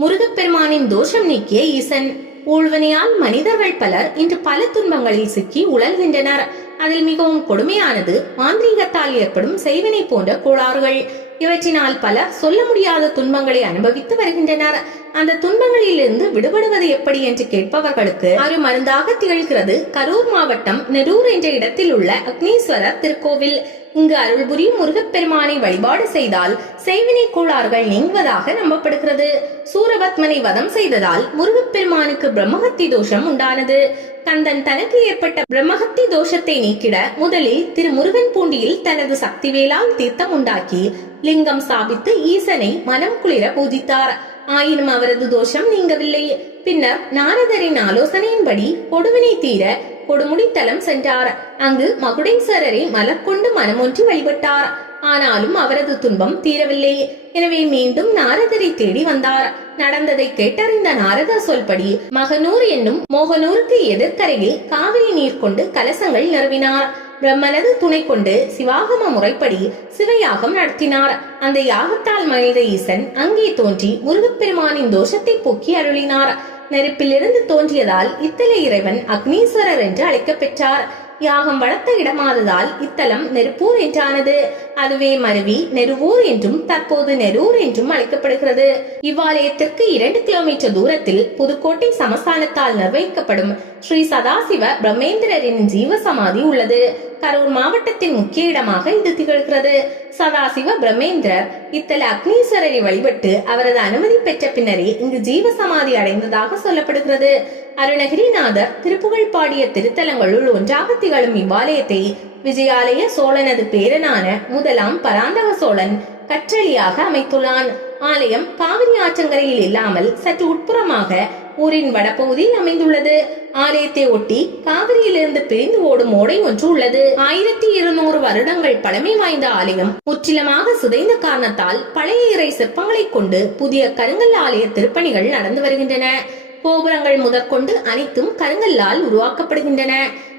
முருகப்பெருமானின் தோஷம் நீக்கிய ஈசன். ஊழ்வினையால் மனிதர்கள் பலர் இன்று பல துன்பங்களில் சிக்கி உழல்கின்றனர். அதில் மிகவும் கொடுமையானது மாந்திரீகத்தால் ஏற்படும் செய்வினை போன்ற கோளாறுகள். இவற்றினால் பலர் சொல்ல முடியாத துன்பங்களை அனுபவித்து வருகின்றனர். அந்த துன்பங்களில் இருந்து விடுபடுவது எப்படி என்று கேட்பவர்களுக்கு ஒரு மருந்தாக திகழ்கிறது கரூர் மாவட்டம் நெரூர் என்ற இடத்தில் உள்ள அக்னீஸ்வரர் திருக்கோவில். இங்கு அருள் புரியும் முருகப்பெருமானை வழிபாடு செய்தால் செய்வினை கோளாறுகள் நீங்குவதாக நம்பப்படுகிறது. சூரபத்மனை வதம் செய்ததால் முருகப்பெருமானுக்கு பிரம்மஹத்தி தோஷம் உண்டானது. கந்தன் தனக்கு ஏற்பட்ட பிரம்மஹத்தி தோஷத்தை நீக்கிட முதலில் திரு முருகன் பூண்டியில் தனது சக்திவேலால் தீர்த்தம் உண்டாக்கி லிங்கம் ஸ்தாபித்து ஈசனை மனம் குளிர பூஜித்தார். ஆயினும் அவரது தோஷம் நீங்கவில்லை. பின்னர் நாரதரின் ஆலோசனையின்படி கொடுவினை தீர கொடுமுடித்தலம் சென்றார். அங்கு மகுடேஸ்வரரை மலர்கொண்டு மனமொன்றி வழிபட்டார். ஆனாலும் அவரது துன்பம் தீரவில்லை. எனவே மீண்டும் நாரதரை தேடி வந்தார். நடந்ததை கேட்டறிந்த நாரதர் சொல்படி மகனூர் என்னும் மோகனூருக்கு எதிர்கரையில் காவிரி நீர் கொண்டு கலசங்கள் நிறுவினார். பிரம்மனது துணை கொண்டு சிவாகம முறைப்படி சிவயாகம் நடத்தினார். அந்த யாகத்தால் மகிழ்ந்த ஈசன் அங்கே தோன்றி முருகப்பெருமானின் தோஷத்தை போக்கி அருளினார். நெருப்பிலிருந்து தோன்றியதால் இத்தல இறைவன் அக்னீஸ்வரர் என்று அழைக்கப்பெற்றார். யாகம் வளர்த்த இடமாததால் இத்தலம் நெருப்பூர் என்றானது. அதுவே மருவி நெருவூர் என்றும் தற்போது நெரூர் என்றும் அழைக்கப்படுகிறது. இவ்வாலயத்திற்கு 2 கிலோமீட்டர் தூரத்தில் புதுக்கோட்டை சமஸ்தானத்தால் நிர்வகிக்கப்படும் ஸ்ரீ சதாசிவ பிரம்மேந்திரரின் ஜீவசமாதி உள்ளது. கரூர் மாவட்டத்தின் முக்கிய இடமாக இது திகழ்கிறது. சதாசிவ பிரம்மேந்திரர் இத்தல அக்னீஸ்வரரை வழிபட்டு அவரது அனுமதி பெற்ற பின்னரே இங்கு ஜீவசமாதி அடைந்ததாக சொல்லப்படுகிறது. அருணகிரிநாதர் திருப்புகழ் பாடிய திருத்தலங்களுள் ஒன்றாக திகழும் இவ்வாலயத்தை விஜயாலய சோழனது பேரனான முதலாம் பராந்தக சோழன் கற்றளியாக அமைத்துள்ளான். ஆலயம் காவிரி ஆற்றங்கரையில் இல்லாமல் சற்று உட்புறமாக ஊரின் வடபகுதியில் அமைந்துள்ளது. ஆலயத்தை ஒட்டி காவிரியிலிருந்து பிரிந்து ஓடும் ஓடை ஒன்று உள்ளது. 1200 வருடங்கள் பழமை வாய்ந்த ஆலயம் முற்றிலுமாக சிதைந்த காரணத்தால் பழைய இறை சிற்பங்களை கொண்டு புதிய கருங்கல் ஆலய திருப்பணிகள் நடந்து வருகின்றன. கோபுரங்கள் முதற்கொண்டு அனைத்தும் கருங்கல்லால் உருவாக்கப்படுகின்றன.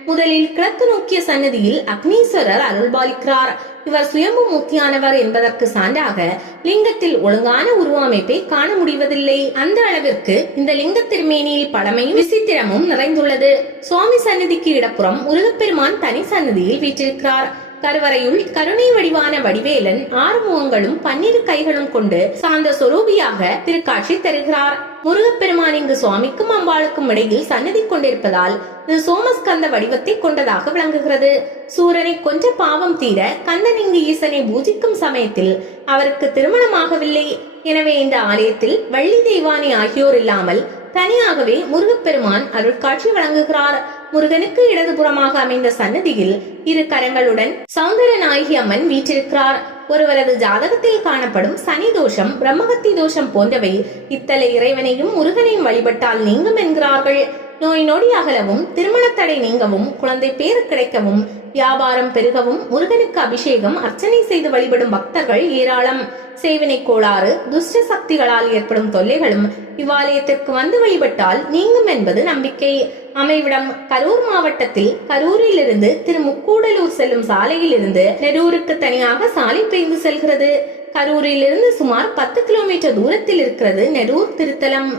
முதலில் கிழக்கு நோக்கிய சன்னதியில் அக்னீஸ்வரர் அருள்பாலிக்கிறார். இவர் சுயம்பு மூர்த்தியானவர் என்பதற்கு சான்றாக லிங்கத்தில் ஒழுங்கான உருவமைப்பை காண முடிவதில்லை. அந்த அளவிற்கு இந்த லிங்க திருமேனியில் பழமையும் விசித்திரமும் நிறைந்துள்ளது. சுவாமி சன்னதிக்கு இடப்புறம் முருகப்பெருமான் தனி சன்னதியில் வீற்றிருக்கிறார். கருவறையுள் கருணை வடிவான வடிவேலன் 6 முகங்களும் 12 கைகளும் கொண்டு சாந்த சொரூபியாக திருக்காட்சி தருகிறார். முருகப்பெருமான் இங்கு சுவாமிக்கும் அம்பாளுக்கும் இடையில் சன்னதி கொண்டிருப்பதால் இது சோமஸ்கந்த வடிவத்தை கொண்டதாக விளங்குகிறது. சூரனை கொன்ற பாவம் தீர கந்தன் இங்கு ஈசனை பூஜிக்கும் சமயத்தில் அவருக்கு திருமணமாகவில்லை. எனவே இந்த ஆலயத்தில் வள்ளி தெய்வானி ஆகியோர் இல்லாமல் தனியாகவே முருகப்பெருமான் அருட்காட்சி வழங்குகிறார். முருகனுக்கு இடதுபுறமாக அமைந்த சன்னதியில் 2 கரங்களுடன் சௌந்தர நாயகி அம்மன் வீற்றிருக்கிறார். ஒருவரது ஜாதகத்தில் காணப்படும் சனி தோஷம், பிரம்மஹத்தி தோஷம் போன்றவை இத்தல இறைவனையும் முருகனையும் வழிபட்டால் நீங்கும் என்கிறார்கள். நோய் நொடி அகலவும், திருமண தடை நீங்கவும், குழந்தை பேறு கிடைக்கவும், வியாபாரம் பெருகவும் முருகனுக்கு அபிஷேகம் அர்ச்சனை செய்து வழிபடும் பக்தர்கள் ஏராளம். செய்வினை கோளாறு, துஷ்ட சக்திகளால் ஏற்படும் தொல்லைகளும் இவ்வாலயத்திற்கு வந்து வழிபட்டால் நீங்கும் என்பது நம்பிக்கை. அமைவிடம் கரூர் மாவட்டத்தில் கரூரிலிருந்து திரு முக்கூடலூர் செல்லும் சாலையில் இருந்து நெரூருக்கு தனியாக சாலை பிரிந்து செல்கிறது. கரூரிலிருந்து சுமார் 10 கிலோமீட்டர் தூரத்தில் இருக்கிறது நெரூர் திருத்தலம்.